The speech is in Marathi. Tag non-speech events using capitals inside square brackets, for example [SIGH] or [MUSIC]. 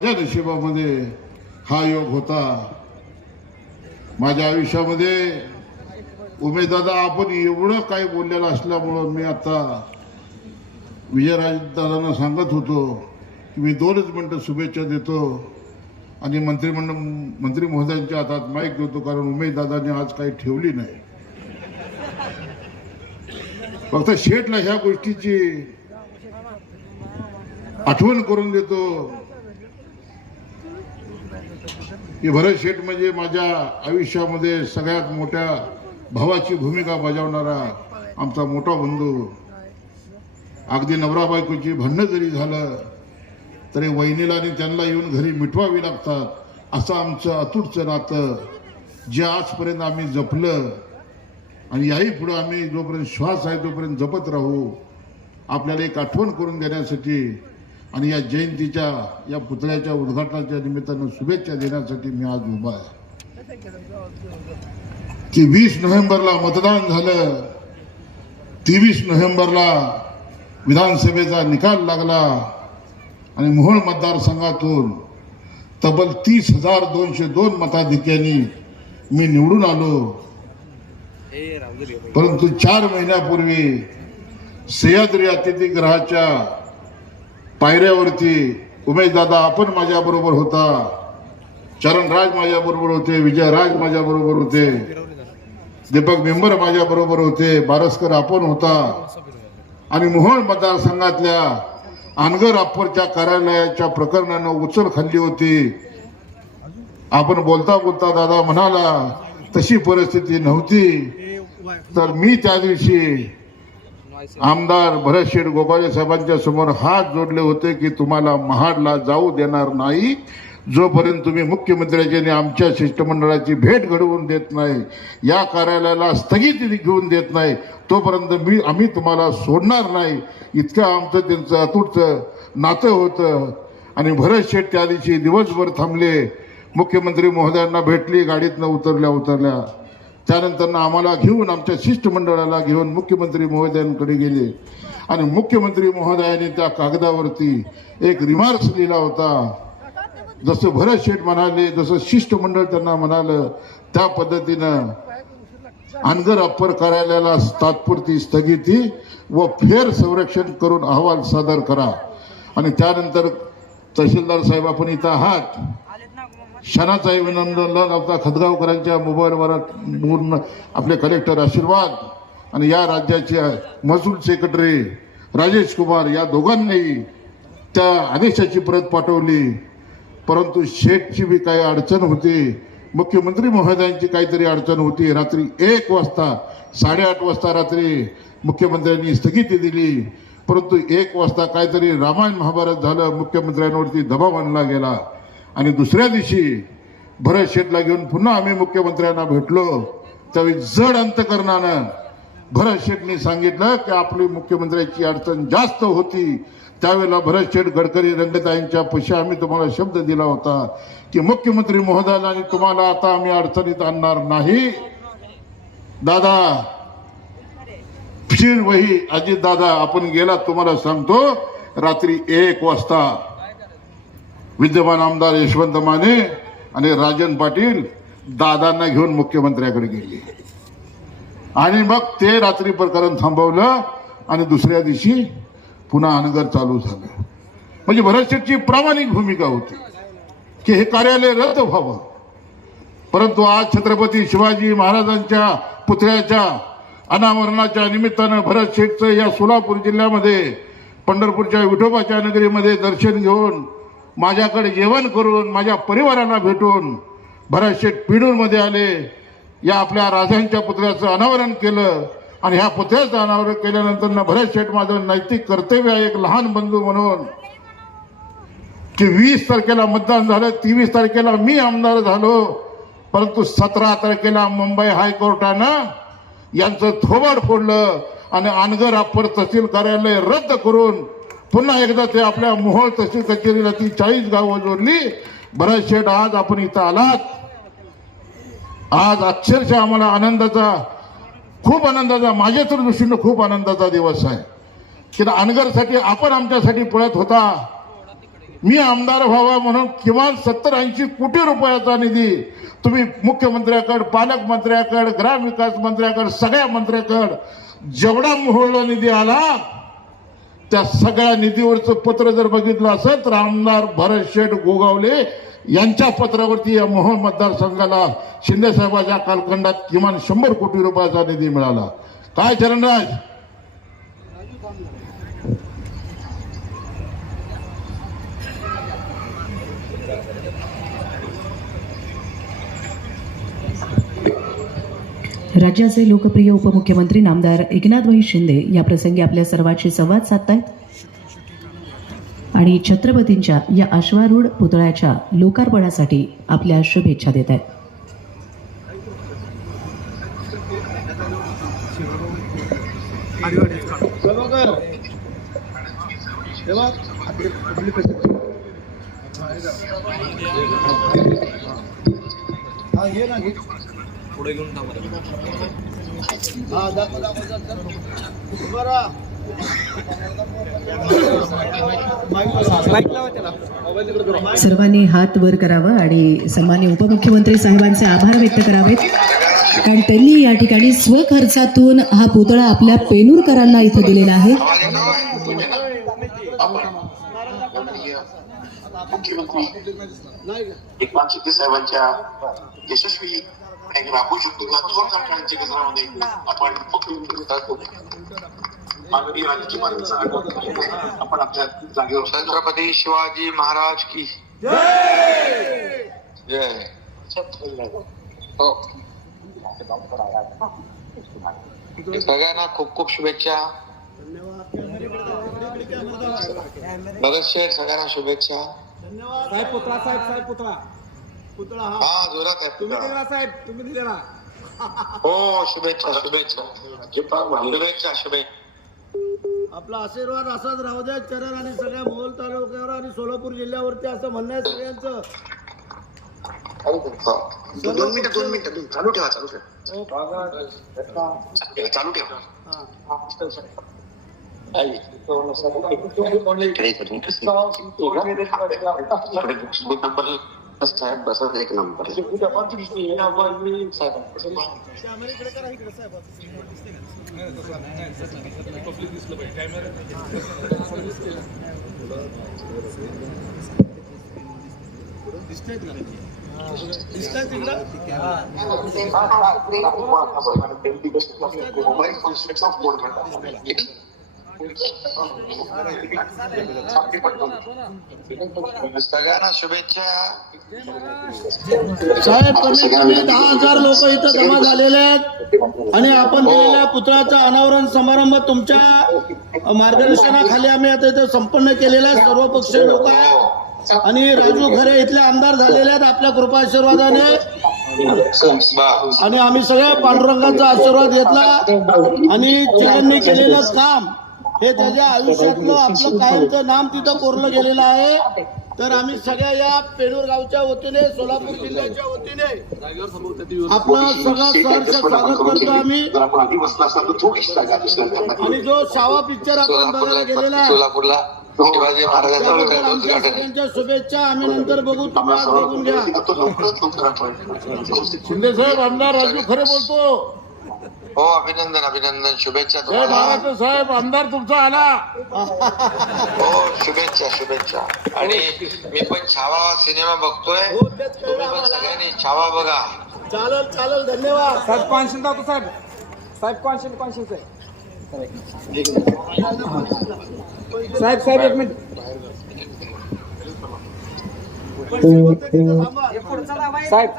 माझ्या नशिबामध्ये हा योग होता. माझ्या आयुष्यामध्ये उमेददादा आपण एवढं काही बोललेलं असल्यामुळं मी आता विजयराज दादांना सांगत होतो की मी दोनच मिनटं शुभेच्छा देतो आणि मंत्रिमंडळ मंत्री महोदयांच्या हातात माईक देतो कारण उमेददादांनी आज काही ठेवली नाही. फक्त शेठला ह्या गोष्टीची आठवण करून देतो. की भरत शेठ म्हणजे माझ्या आयुष्यामध्ये सगळ्यात मोठ्या भावाची भूमिका बजावणारा आमचा मोठा बंधू. अगदी नवरा बायकोची भांडणं जरी झालं तरी वहिनीला आणि त्यांना येऊन घरी मिटवावी लागतात असं आमचं अतूटचं नातं. जे आजपर्यंत आम्ही जपलं आणि याही पुढं आम्ही जोपर्यंत श्वास आहे तोपर्यंत जपत राहू. आपल्याला एक आठवण करून देण्यासाठी आणि या जयंतीच्या या पुतळ्याच्या उद्घाटनाच्या निमित्तानं शुभेच्छा देण्यासाठी मी आज उभा आहे. की वीस नोव्हेंबरला मतदान झालं तेवीस नोव्हेंबरला विधानसभेचा निकाल लागला आणि मोहोळ मतदारसंघातून तब्बल तीस हजार दोनशे दोन मताधिक्यांनी मी निवडून आलो. परंतु चार महिन्यापूर्वी सह्याद्री अतिथीगृहाच्या पायऱ्यावरती उमेशदादा आपण माझ्या बरोबर होता. चरणराज माझ्या बरोबर होते विजयराज माझ्या बरोबर होते. दीपक मेंबर माझ्या बरोबर होते बारसकर आपण होता. आणि मोहोळ मतदारसंघातल्या अनगर अप्परच्या कार्यालयाच्या प्रकरणानं उचल खाल्ली होती. आपण बोलता बोलता दादा म्हणाला तशी परिस्थिती नव्हती. तर मी त्या दिवशी आमदार भरत शेठ गोपाळे साहेबांच्या समोर हात जोडले होते की तुम्हाला महाडला जाऊ देणार नाही. जोपर्यंत तुम्ही मुख्यमंत्र्याची आणि आमच्या शिष्टमंडळाची भेट घडवून देत नाही या कार्यालयाला स्थगिती घेऊन देत नाही तोपर्यंत मी आम्ही तुम्हाला सोडणार नाही. इतकं आमचं त्यांचं अतुटचं नातं होतं. आणि भरत शेठ त्या दिवशी दिवसभर थांबले. मुख्यमंत्री महोदयांना भेटली गाडीतनं उतरल्या उतरल्या. त्यानंतर आम्हाला घेऊन आमच्या शिष्टमंडळाला घेऊन मुख्यमंत्री महोदयांकडे गेले. आणि मुख्यमंत्री महोदयाने त्या कागदावरती एक रिमार्क्स लिहिला होता. जसं भरत शेठ म्हणाले जसं शिष्टमंडळ त्यांना म्हणालं त्या पद्धतीनं अनगर अप्पर कार्यालयाला तात्पुरती स्थगिती व फेर संरक्षण करून अहवाल सादर करा. आणि त्यानंतर तहसीलदार साहेब आपण इथं आहात. क्षणाचा अभिनंदन आपला खदगावकरांच्या मोबाईलवर पूर्ण आपले कलेक्टर आशीर्वाद. आणि या राज्याच्या महसूल सेक्रेटरी राजेश कुमार या दोघांनाही त्या आदेशाची प्रत पाठवली. परंतु शेठची बी काही अडचण होती. मुख्यमंत्री महोदयांची काहीतरी अडचण होती. रात्री एक वाजता साडेआठ वाजता रात्री मुख्यमंत्र्यांनी स्थगिती दिली. परंतु एक वाजता काहीतरी रामायण महाभारत झालं. मुख्यमंत्र्यांवरती दबाव आणला गेला. आणि दुसऱ्या दिवशी भरत शेठला घेऊन पुन्हा आम्ही मुख्यमंत्र्यांना भेटलो. त्यावेळी जड अंतकरणानं भरत शेठनी सांगितलं की आपली मुख्यमंत्र्याची अडचण जास्त होती. त्यावेळेला भरत शेठ गडकरी रंगताईंच्या पशी आम्ही तुम्हाला शब्द दिला होता की मुख्यमंत्री महोदयाला आणि तुम्हाला आता आम्ही अडचणीत आणणार नाही. दादा फिर वही अजित दादा आपण गेला तुम्हाला सांगतो रात्री एक वाजता. विद्यमान आमदार यशवंत माने आणि राजन पाटील दादांना घेऊन मुख्यमंत्र्याकडे गेले. आणि मग ते रात्री प्रकरण थांबवलं आणि दुसऱ्या दिवशी पुन्हा अनगर चालू झालं. म्हणजे भरत शेठची प्रामाणिक भूमिका होती की हे कार्यालय रद्द व्हावं. परंतु आज छत्रपती शिवाजी महाराजांच्या पुतळ्याच्या अनावरणाच्या निमित्तानं भरत शेठचं या सोलापूर जिल्ह्यामध्ये पंढरपूरच्या विठोबाच्या नगरीमध्ये दर्शन घेऊन माझ्याकडे जेवण करून माझ्या परिवाराला भेटून भरत शेठ पिडूरमध्ये आले. या आपल्या राजांच्या पुतळ्याचं अनावरण केलं आणि ह्या पुतळ्याचं अनावरण केल्यानंतर ना भरत शेठ माझं नैतिक कर्तव्य आहे एक लहान बंधू म्हणून. की वीस तारखेला मतदान झालं तेवीस तारखेला मी आमदार झालो. परंतु सतरा तारखेला मुंबई हायकोर्टानं यांचं थोबाड फोडलं आणि अनगर अप्पर तहसील कार्यालय रद्द करून पुन्हा एकदा ते आपल्या मोहोळ तहसील कचेरीला ती चाळीस गावं जोडली. भरत शेठ आज आपण इथं आलात. आज अक्षरशः आम्हाला आनंदाचा खूप आनंदाचा माझ्या तर दृष्टीनं खूप आनंदाचा दिवस आहे. की अनगरसाठी आपण आमच्यासाठी पळत होता. मी आमदार व्हावा म्हणून किमान सत्तर ऐंशी कोटी रुपयाचा निधी तुम्ही मुख्यमंत्र्याकडे पालकमंत्र्याकडे ग्रामविकास मंत्र्याकडे सगळ्या मंत्र्याकडे जेवढा मोहळला निधी आला त्या सगळ्या निधीवरचं पत्र जर बघितलं असेल तर आमदार भरत शेठ गोगावले यांच्या पत्रावरती या मोहोळ मतदारसंघाला शिंदेसाहेबाच्या कालखंडात किमान शंभर कोटी रुपयाचा निधी मिळाला. काय चरणराज राज्याचे लोकप्रिय उपमुख्यमंत्री नामदार एकनाथभाई शिंदे या प्रसंगी आपल्या सर्वांशी संवाद साधतायत. आणि छत्रपतींच्या या अश्वारूढ पुतळ्याच्या लोकार्पणासाठी आपल्या शुभेच्छा देत आहेत सर्वांनी हात वर करावं आणि सन्मान्य उपमुख्यमंत्री साहेबांचे आभार व्यक्त करावेत. कारण त्यांनी या ठिकाणी स्वखर्चातून हा पुतळा आपल्या पेनूरकरांना इथं दिलेला आहे. मुख्यमंत्री एकनाथ शिंदे साहेबांच्या यशस्वी राबवू शकतो का दोन गाठांच्या केंद्रामध्ये आपण आपण आपल्या जागेवर छत्रपती शिवाजी महाराज की जय हो सगळ्यांना खूप खूप शुभेच्छा भगत शेठ सगळ्यांना शुभेच्छा साहेब पुतळा साहेब साहेब पुतळा पुतळा हा. हा जोरात आहे तुम्ही पुतळा. दिलेला साहेब तुम्ही दिलेला. [LAUGHS] हो शुभेच्छा शुभेच्छा. शुभेच्छा शुभेच्छा आपला आशीर्वाद असाच राहू द्या चरण आणि सगळ्या मोहोळ तालुक्यावर आणि सोलापूर जिल्ह्यावरती असं म्हणणं आहे सगळ्यांचं. हो. दोन मिनिटं दोन मिनिटं दोन- चालू ठेवा चालू ठेवा. चालू ठेवा इकडे. साहेब दिसतंय तिकडं मोबाईल सगळ्यांना शुभेच्छा साहेब कमीत कमी दहा हजार लोक इथं जमा झालेले आहेत आणि आपण दिलेल्या पुतळाचा अनावरण समारंभ तुमच्या मार्गदर्शनाखाली आम्ही आता इथं संपन्न केलेला आहे. सर्व पक्षीय लोक आहेत आणि राजू खरे इथले आमदार झालेले आहेत आपल्या कृपा आशीर्वादाने आणि आम्ही सगळ्या पांडुरंगाचा आशीर्वाद घेतला आणि चिरांनी केलेलं काम हे त्याच्या आयुष्यातलं आपलं कायमचं नाम तिथं कोरलं गेलेलं आहे तर आम्ही सगळ्या या पेडूर गावच्या वतीने सोलापूर जिल्ह्याच्या वतीने आपलं सगळं सहर्ष स्वागत करतो आम्ही. आधी बसला असता तर थोडीशी जागा दुसऱ्या आणि जो सावा पिक्चर आपण बघायला गेलेला आहे सोलापूरला शुभेच्छा आम्ही नंतर बघू तुम्ही आज बघून घ्या. शिंदे साहेब आमदार राजू खरे बोलतो. हो अभिनंदन अभिनंदन. शुभेच्छा जय तुम्हाला. महाराष्ट्र साहेब आमदार तुमचा आला. हो शुभेच्छा शुभेच्छा. आणि मी पण छावा सिनेमा बघतोय. हो तेच कळलं तुम्ही पण आम्हाला. सगळ्यांनी छावा बघा. चालेल चालेल धन्यवाद. साहेब कॉन्शियस दाखव साहेब. साहेब कॉन्शियस कॉन्शियस आहे साहेब साहेब एक मिनिट. पैसे होते तिथं थांबा. साहेब.